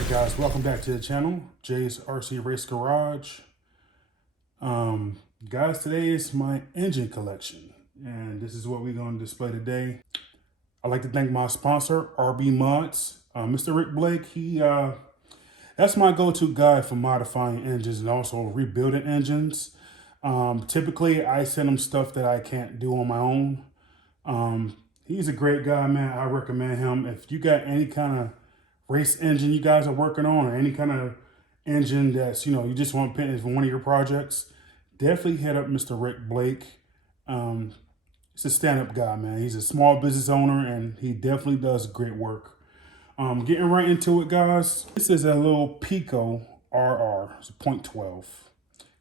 Alright guys, welcome back to the channel, Jay's RC Race Garage. Guys, today is my engine collection, and this is what we're going to display today. I'd like to thank my sponsor, RB Mods. Mr. Rick Blake, that's my go-to guy for modifying engines and also rebuilding engines. Typically, I send him stuff that I can't do on my own. He's a great guy, man. I recommend him. If you got any kind of race engine you guys are working on, or any kind of engine that's, you just want to put in for one of your projects, definitely hit up Mr. Rick Blake. He's a stand-up guy, man. He's a small business owner, and he definitely does great work. Getting right into it, guys. This is a little Pico RR. It's a 0.12.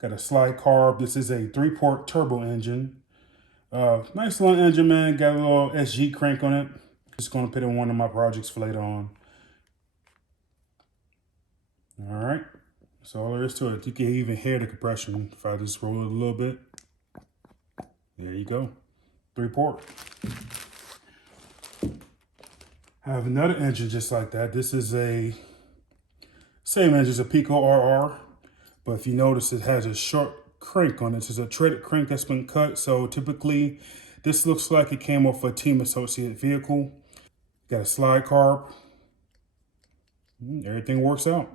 Got a slide carb. This is a 3-port turbo engine. Nice little engine, man. Got a little SG crank on it. Just going to put in one of my projects for later on. All right, so all there is to it. You can even hear the compression if I just roll it a little bit. There you go, 3-port. I have another engine just like that. This is a same engine as a Pico RR, but if you notice, it has a short crank on it. It's a threaded crank that's been cut. So typically, this looks like it came off a team associated vehicle. Got a slide carb. Everything works out.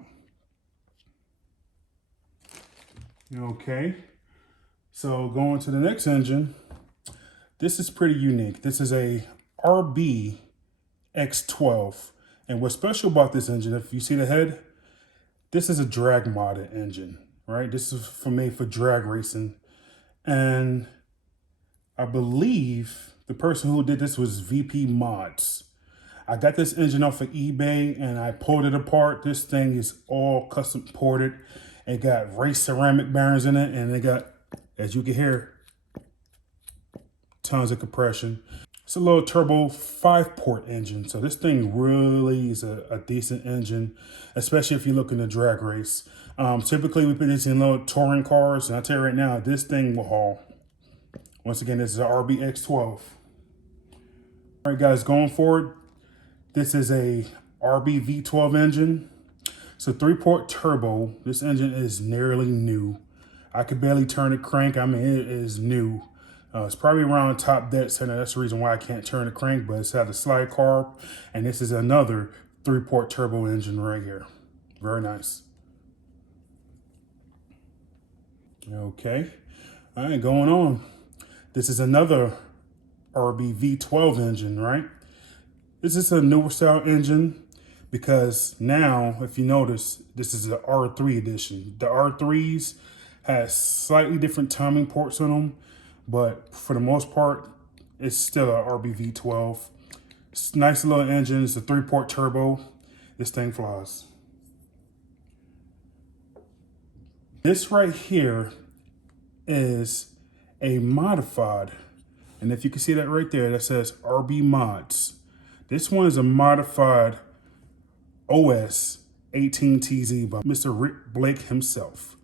Okay, so going to the next engine, this is pretty unique. This is a RB X12. And what's special about this engine, if you see the head, this is a drag modded engine, right? This is made for drag racing. And I believe the person who did this was VP Mods. I got this engine off of eBay and I pulled it apart. This thing is all custom ported. It got race ceramic bearings in it, and it got, as you can hear, tons of compression. It's a little turbo 5-port engine. So this thing really is a decent engine, especially if you're looking to drag race. Typically, we put this in little touring cars, and I'll tell you right now, this thing will haul. Once again, this is an RBX12. All right, guys, going forward, this is a RB V12 engine. It's a 3-port turbo. This engine is nearly new. I could barely turn the crank. I mean, it is new. It's probably around top dead center. That's the reason why I can't turn the crank, but it's had a slide carb. And this is another 3-port turbo engine right here. Very nice. Okay. All right, going on. This is another RB V12 engine, right? This is a newer style engine. Because now, if you notice, this is the R3 edition. The R3s has slightly different timing ports on them, but for the most part, it's still a RBV12. It's a nice little engine. It's a 3-port turbo. This thing flies. This right here is a modified, and if you can see that right there, that says RB Mods. This one is a modified OS 18TZ by Mr. Rick Blake himself.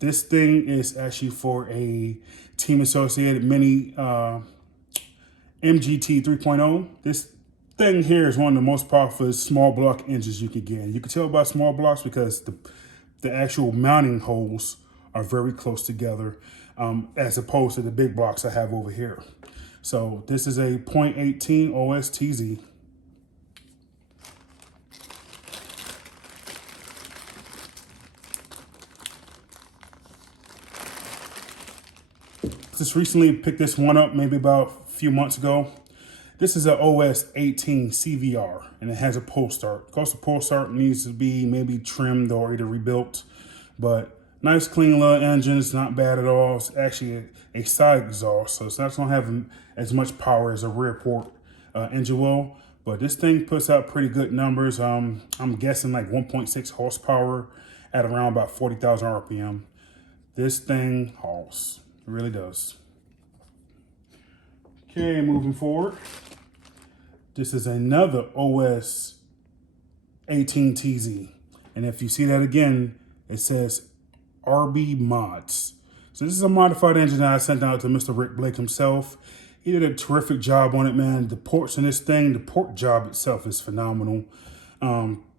This thing is actually for a team associated mini MGT 3.0. This thing here is one of the most powerful small block engines you can get. You can tell by small blocks because the actual mounting holes are very close together, as opposed to the big blocks I have over here. So this is a 0.18 OSTZ. Just recently picked this one up maybe about a few months ago. This is an OS 18 CVR, and it has a pull start. Of course, the pull start needs to be maybe trimmed or either rebuilt, but nice clean little engine. It's not bad at all. It's actually a side exhaust, so it's not going to have as much power as a rear port engine will, but this thing puts out pretty good numbers. I'm guessing like 1.6 horsepower at around about 40,000 RPM. This thing hauls. It really does. Okay, moving forward. This is another OS 18TZ. And if you see that again, it says RB Mods. So this is a modified engine that I sent out to Mr. Rick Blake himself. He did a terrific job on it, man. The ports in this thing, the port job itself is phenomenal.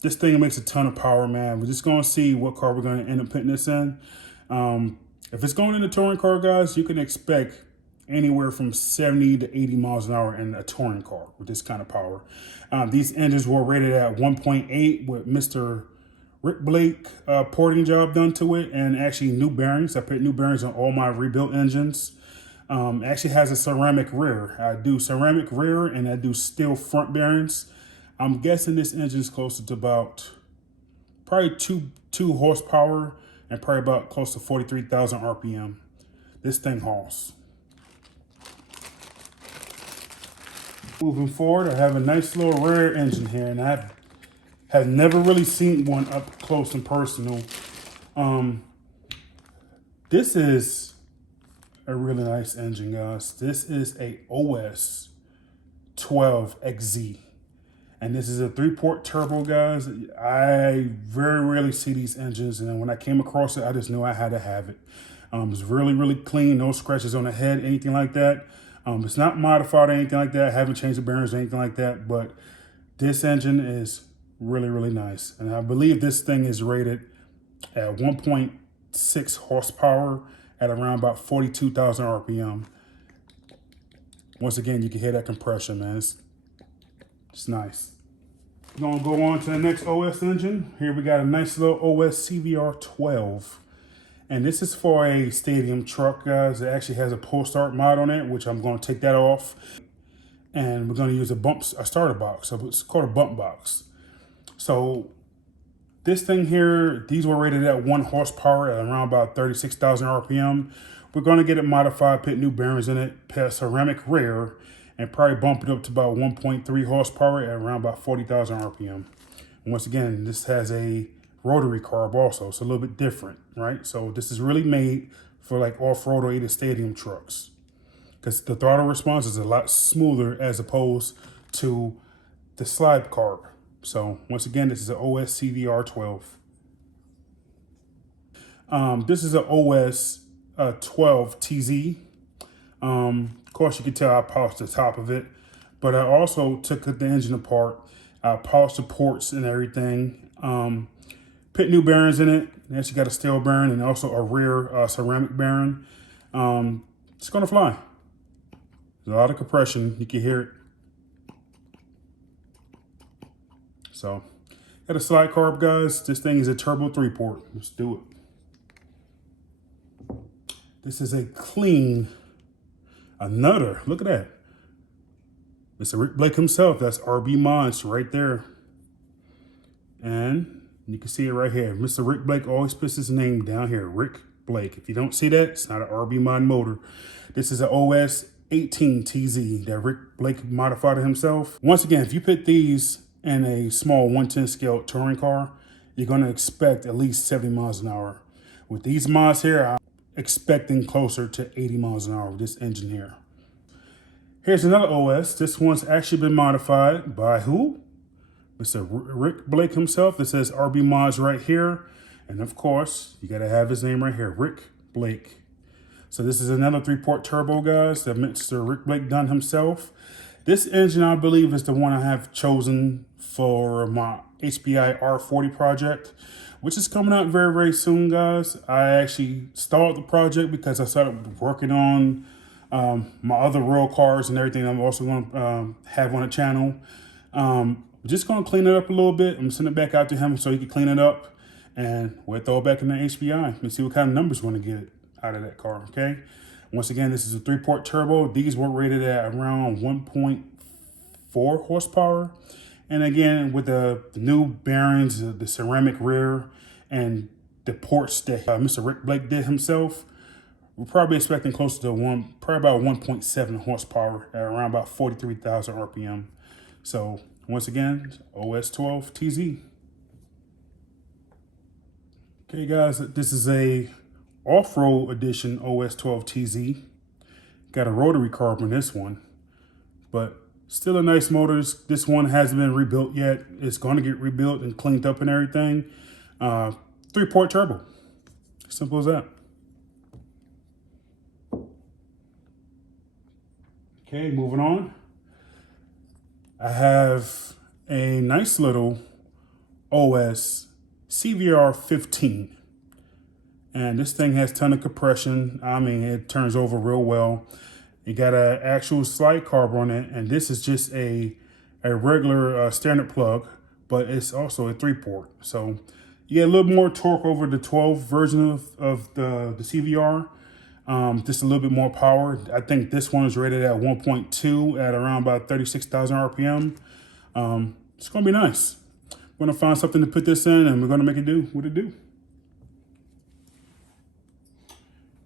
This thing makes a ton of power, man. We're just gonna see what car we're gonna end up putting this in. If it's going in a touring car, guys, you can expect anywhere from 70 to 80 miles an hour in a touring car with this kind of power. These engines were rated at 1.8 with Mr. Rick Blake porting job done to it, and actually new bearings. I put new bearings on all my rebuilt engines. It actually has a ceramic rear. I do ceramic rear and I do steel front bearings. I'm guessing this engine is closer to about probably two horsepower and probably about close to 43,000 RPM. This thing hauls. Moving forward, I have a nice little rear engine here, and I have never really seen one up close and personal. This is a really nice engine, guys. This is a OS 12 XZ. And this is a 3-port turbo, guys. I very rarely see these engines, and when I came across it, I just knew I had to have it. It's really, really clean, no scratches on the head, anything like that. It's not modified or anything like that. I haven't changed the bearings or anything like that, but this engine is really, really nice. And I believe this thing is rated at 1.6 horsepower at around about 42,000 RPM. Once again, you can hear that compression, man. It's nice. We're gonna go on to the next OS engine. Here we got a nice little OS CVR 12. And this is for a stadium truck, guys. It actually has a pull start mod on it, which I'm gonna take that off. And we're gonna use a starter box. So it's called a bump box. So this thing here, these were rated at 1 horsepower at around about 36,000 RPM. We're gonna get it modified, put new bearings in it, put a ceramic rear, and probably bump it up to about 1.3 horsepower at around about 40,000 RPM. And once again, this has a rotary carb also, so a little bit different, right? So this is really made for like off-road or either stadium trucks, because the throttle response is a lot smoother as opposed to the slide carb. So once again, this is an OS CVR 12. This is an OS 12 TZ. Of course, you can tell I polished the top of it, but I also took the engine apart. I polished the ports and everything. Put new bearings in it. It actually got a steel bearing and also a rear ceramic bearing. It's gonna fly. There's a lot of compression. You can hear it. So, got a slide carb, guys. This thing is a turbo 3-port. Let's do it. This is a clean, a nutter. Look at that. Mr. Rick Blake himself. That's RB Mods right there. And you can see it right here. Mr. Rick Blake always puts his name down here. Rick Blake. If you don't see that, it's not an RB Mod motor. This is an OS 18 TZ that Rick Blake modified himself. Once again, if you put these in a small 110 scale touring car, you're going to expect at least 70 miles an hour. With these mods here, I'm expecting closer to 80 miles an hour with this engine here. Here's another OS. This one's actually been modified by who? Mr. Rick Blake himself. It says RB Mods right here. And of course, you got to have his name right here, Rick Blake. So this is another 3-port turbo, guys, that Mr. Rick Blake done himself. This engine, I believe, is the one I have chosen for my HBI R40 project, which is coming out very, very soon, guys. I actually stalled the project because I started working on my other rail cars and everything I'm also going to have on the channel. We're just going to clean it up a little bit. I'm sending it back out to him so he can clean it up, and we'll throw it back in the HBI and see what kind of numbers we're going to get out of that car, okay? Once again, this is a 3-port turbo. These were rated at around 1.4 horsepower. And again, with the new bearings, the ceramic rear, and the ports that Mr. Rick Blake did himself, we're probably expecting close to probably about 1.7 horsepower at around about 43,000 RPM. So once again, OS 12 TZ. Okay, guys, this is a off-road edition OS 12 TZ. Got a rotary carb on this one, but still a nice motor. This one hasn't been rebuilt yet. It's going to get rebuilt and cleaned up and everything. 3-port turbo. Simple as that. Okay, moving on. I have a nice little OS CVR 15. And this thing has a ton of compression. I mean, it turns over real well. You got an actual slide carb on it, and this is just a regular standard plug, but it's also a 3-port. So you get a little more torque over the 12 version of the CVR. Just a little bit more power. I think this one is rated at 1.2 at around about 36,000 RPM. It's gonna be nice. We're gonna find something to put this in, and we're gonna make it do what it do.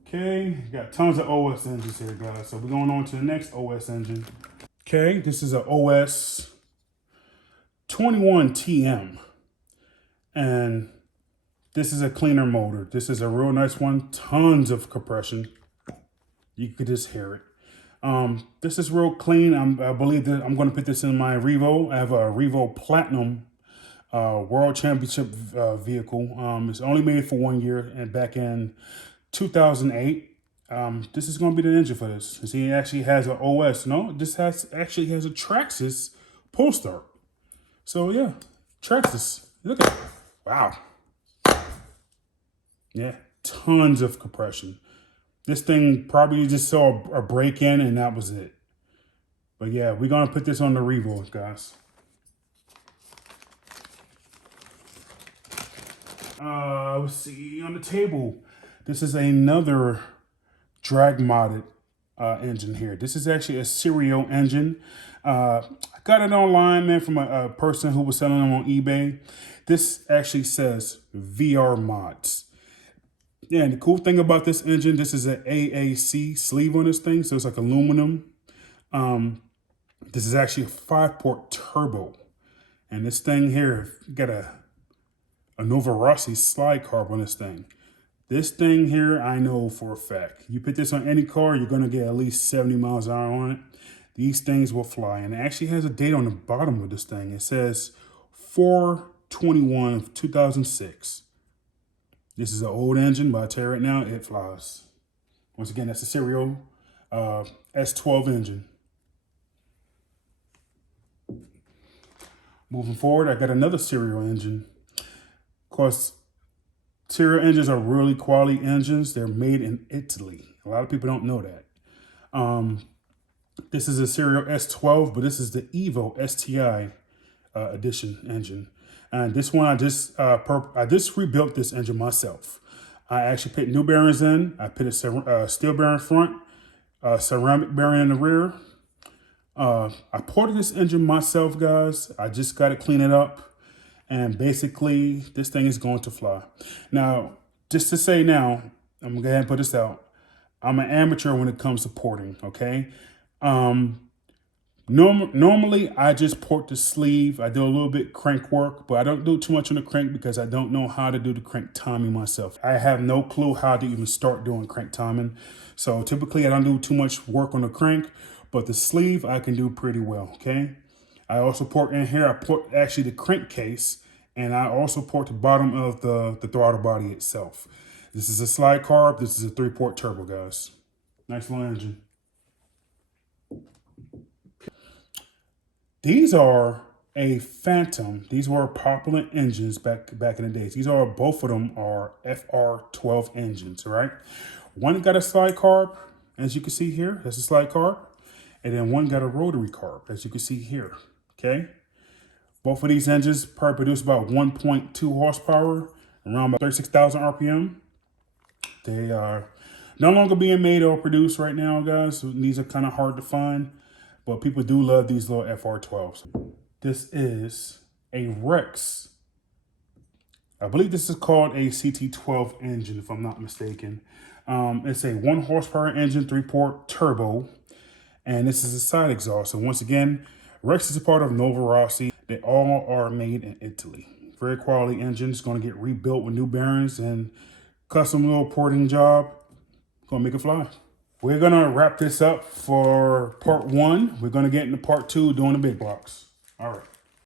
Okay, got tons of OS engines here, guys. So we're going on to the next OS engine. Okay, this is an OS 21 TM. And this is a cleaner motor. This is a real nice one. Tons of compression. You could just hear it. This is real clean. I believe that I'm going to put this in my Revo. I have a Revo Platinum World Championship vehicle. It's only made for 1 year and back in 2008. This is going to be the engine for this. You see, it actually has an OS. No, this actually has a Traxxas pull start. So yeah, Traxxas. Look at it. Wow. Yeah, tons of compression. This thing probably just saw a break in and that was it. But yeah, we're going to put this on the Revo, guys. Let's see, on the table. This is another drag modded engine here. This is actually a Sirio engine. I got it online, man, from a person who was selling them on eBay. This actually says VR mods. Yeah, and the cool thing about this engine, this is an AAC sleeve on this thing, so it's like aluminum. This is actually a 5-port turbo. And this thing here got a Novarossi slide carb on this thing. This thing here, I know for a fact. You put this on any car, you're gonna get at least 70 miles an hour on it. These things will fly. And it actually has a date on the bottom of this thing. It says 4/21 of 2006. This is an old engine, but I tell you right now, it flies. Once again, that's a Sirio S12 engine. Moving forward, I got another Sirio engine. Of course, Sirio engines are really quality engines. They're made in Italy. A lot of people don't know that. This is a Sirio S12, but this is the Evo STI edition engine. And this one, I just rebuilt this engine myself. I actually put new bearings in. I put a steel bearing front, ceramic bearing in the rear. I ported this engine myself, guys. I just got to clean it up. And basically, this thing is going to fly. Now, just to say now, I'm going to go ahead and put this out. I'm an amateur when it comes to porting, okay? Normally, I just port the sleeve. I do a little bit crank work, but I don't do too much on the crank because I don't know how to do the crank timing myself. I have no clue how to even start doing crank timing. So typically, I don't do too much work on the crank, but the sleeve I can do pretty well, okay? I also port in here, I port actually the crankcase, and I also port the bottom of the throttle body itself. This is a slide carb. This is a 3-port turbo, guys. Nice little engine. These are a Fantom. These were popular engines back in the days. Both of them are FR12 engines, right? One got a slide carb, as you can see here. That's a slide carb. And then one got a rotary carb, as you can see here, okay? Both of these engines probably produce about 1.2 horsepower, around about 36,000 RPM. They are no longer being made or produced right now, guys. So these are kind of hard to find, but people do love these little FR12s. This is a Rex. I believe this is called a CT12 engine, if I'm not mistaken. It's a 1 horsepower engine, 3-port turbo. And this is a side exhaust. So once again, Rex is a part of Novarossi. They all are made in Italy. Very quality engines. Going to get rebuilt with new bearings and custom little porting job. Going to make it fly. We're going to wrap this up for part 1. We're going to get into part 2 doing the big blocks. All right.